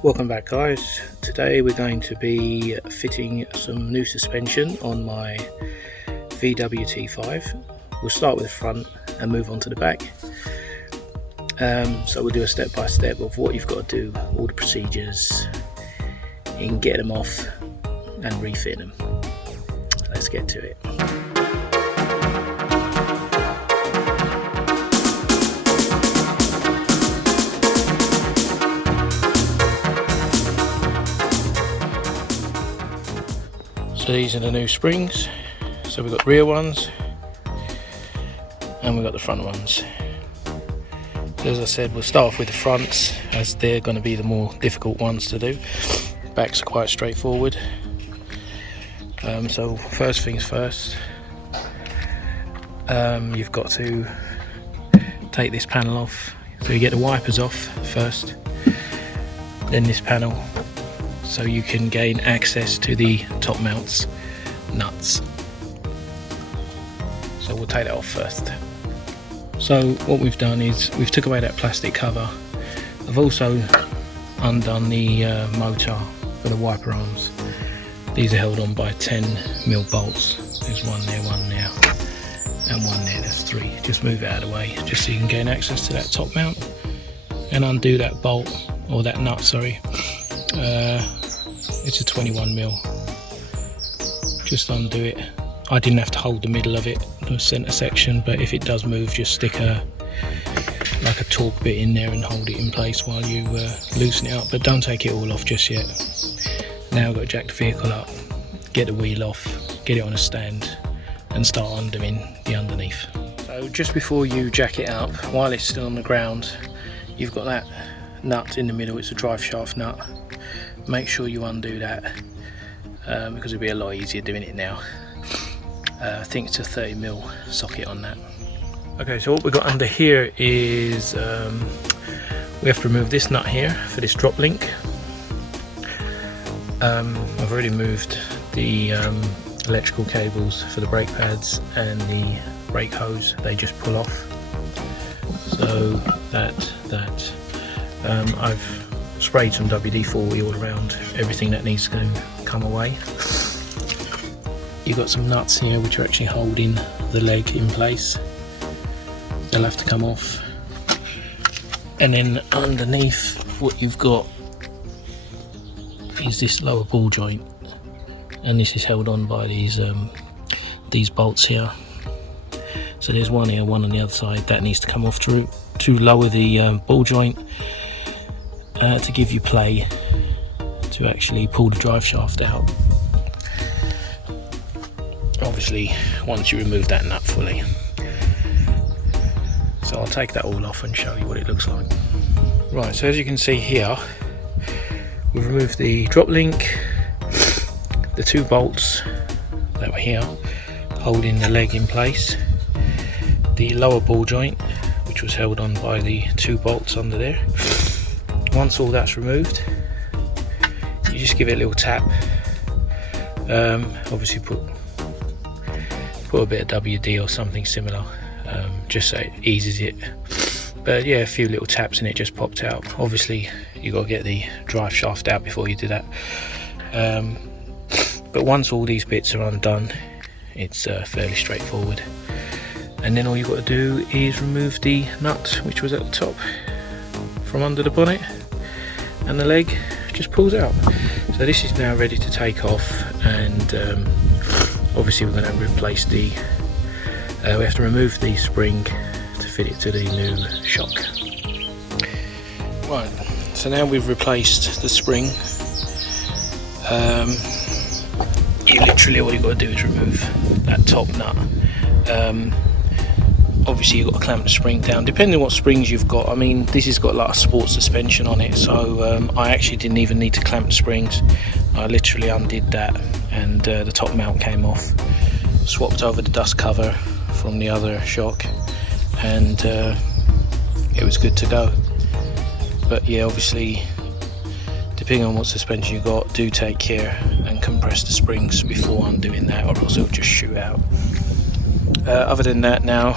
Welcome back, guys. Today we're going to be fitting some new suspension on my VW T5. We'll start with the front and move on to the back. So we'll do a step by step of what you've got to do, all the procedures in getting them off and refitting them. Let's get to it. So these are the new springs. So we've got rear ones and we've got the front ones. So as I said, we'll start off with the fronts, as they're going to be the more difficult ones to do. Backs are quite straightforward. So first things first, you've got to take this panel off. So you get the wipers off first, then this panel, so you can gain access to the top mounts nuts. So we'll take that off first. So what we've done is we've took away that plastic cover. I've also undone the motor for the wiper arms. These are held on by 10mm bolts. There's one there, and one there. There's three. Just move it out of the way, just so you can gain access to that top mount, and undo that bolt, or that nut, sorry. It's a 21mm. Just undo it. I didn't have to hold the middle of it, the centre section, but if it does move, just stick like a torque bit in there and hold it in place while you loosen it up. But don't take it all off just yet. Now I've got to jack the vehicle up, get the wheel off, get it on a stand, and start undoing the underneath. So just before you jack it up, while it's still on the ground, you've got that nut in the middle. It's a drive shaft nut. Make sure you undo that, because it'll be a lot easier doing it now. I think it's a 30mm socket on that. Okay, so what we've got under here is we have to remove this nut here for this drop link. I've already moved the electrical cables for the brake pads and the brake hose. They just pull off. So that I've sprayed some WD-40 all around everything that needs to come away. You've got some nuts here which are actually holding the leg in place. They'll have to come off. And then underneath, what you've got is this lower ball joint, and this is held on by these bolts here. So there's one here, one on the other side. That needs to come off to lower the ball joint, to give you play to actually pull the drive shaft out. Obviously, once you remove that nut fully. So I'll take that all off and show you what it looks like. Right, so as you can see here, we've removed the drop link, the two bolts that were here holding the leg in place, the lower ball joint which was held on by the two bolts under there. Once all that's removed, you just give it a little tap. Obviously put a bit of WD or something similar, just so it eases it. But yeah, a few little taps and it just popped out. Obviously you got to get the drive shaft out before you do that. But once all these bits are undone, it's fairly straightforward. And then all you've got to do is remove the nut which was at the top from under the bonnet, and the leg just pulls out. So this is now ready to take off, and obviously we're going to replace we have to remove the spring to fit it to the new shock. Right, so now we've replaced the spring. You literally, all you've got to do is remove that top nut. Obviously you've got to clamp the spring down, depending on what springs you've got. I mean, this has got like a sports suspension on it, so I actually didn't even need to clamp the springs. I literally undid that, and the top mount came off. Swapped over the dust cover from the other shock, and it was good to go. But yeah, obviously depending on what suspension you got, do take care and compress the springs before undoing that, or else it'll just shoot out. Other than that, now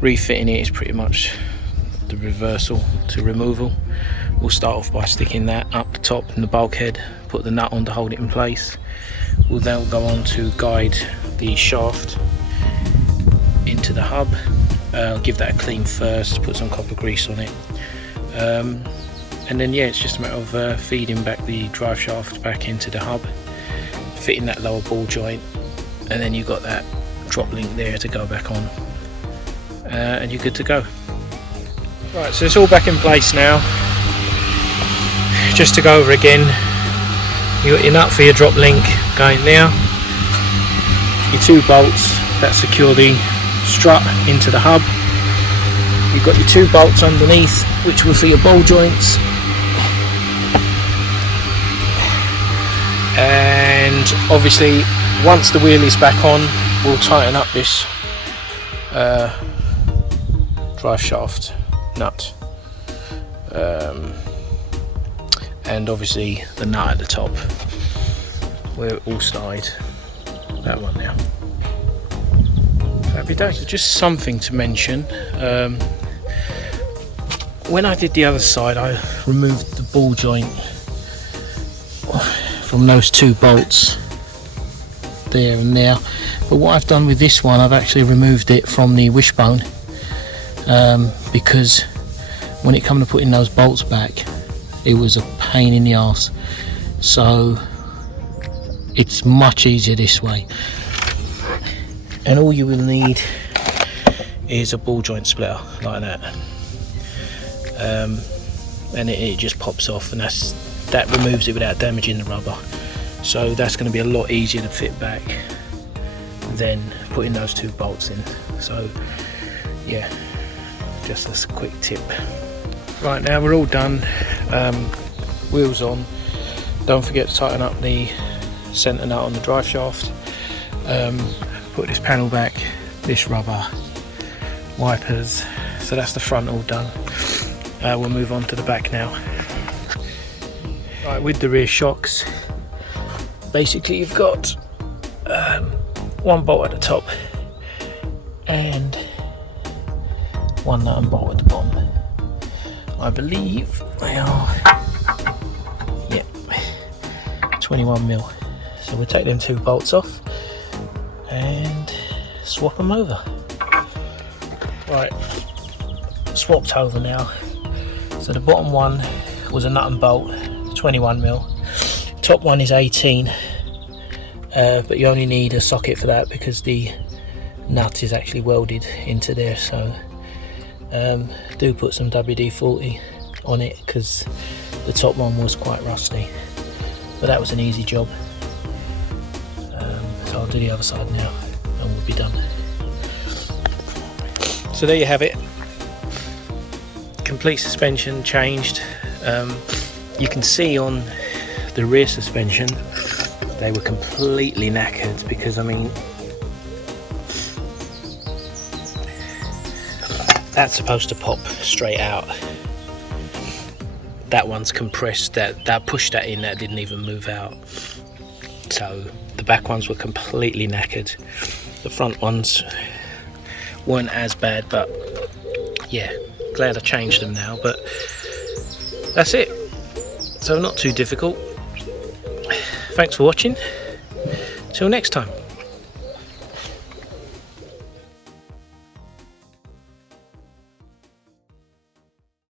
refitting it is pretty much the reversal to removal. We'll start off by sticking that up the top in the bulkhead, put the nut on to hold it in place. We'll then go on to guide the shaft into the hub, give that a clean first, put some copper grease on it, and then yeah, it's just a matter of feeding back the drive shaft back into the hub, fitting that lower ball joint, and then you've got that drop link there to go back on, and you're good to go. Right, so it's all back in place now. Just to go over again, you got your nut for your drop link going there, your 2 bolts that secure the strut into the hub, you've got your 2 bolts underneath which will for your ball joints, and obviously once the wheel is back on, we'll tighten up this drive shaft nut, and obviously the nut at the top where it all started, that one there. Happy days. So just something to mention, when I did the other side, I removed the ball joint from those 2 bolts there and there, but what I've done with this one, I've actually removed it from the wishbone, because when it came to putting those bolts back, it was a pain in the arse. So it's much easier this way, and all you will need is a ball joint splitter like that, and it just pops off, and that removes it without damaging the rubber. So that's going to be a lot easier to fit back than putting those 2 bolts in. So yeah, just as a quick tip. Right, now we're all done, wheels on. Don't forget to tighten up the centre nut on the drive shaft, put this panel back, this rubber, wipers. So that's the front all done. We'll move on to the back now. Right, with the rear shocks, basically you've got 1 bolt at the top and 1 nut and bolt at the bottom. I believe they are, yeah, 21mm. So we'll take them 2 bolts off and swap them over. Right, swapped over now. So the bottom one was a nut and bolt, 21mm. Top one is 18, but you only need a socket for that because the nut is actually welded into there. So do put some WD-40 on it because the top one was quite rusty, but that was an easy job. So I'll do the other side now and we'll be done. So there you have it, complete suspension changed. You can see on the rear suspension they were completely knackered because, I mean, that's supposed to pop straight out. That one's compressed, that pushed that in, that didn't even move out. So the back ones were completely knackered. The front ones weren't as bad, but yeah, glad I changed them now. But that's it. So not too difficult. Thanks for watching. Till next time.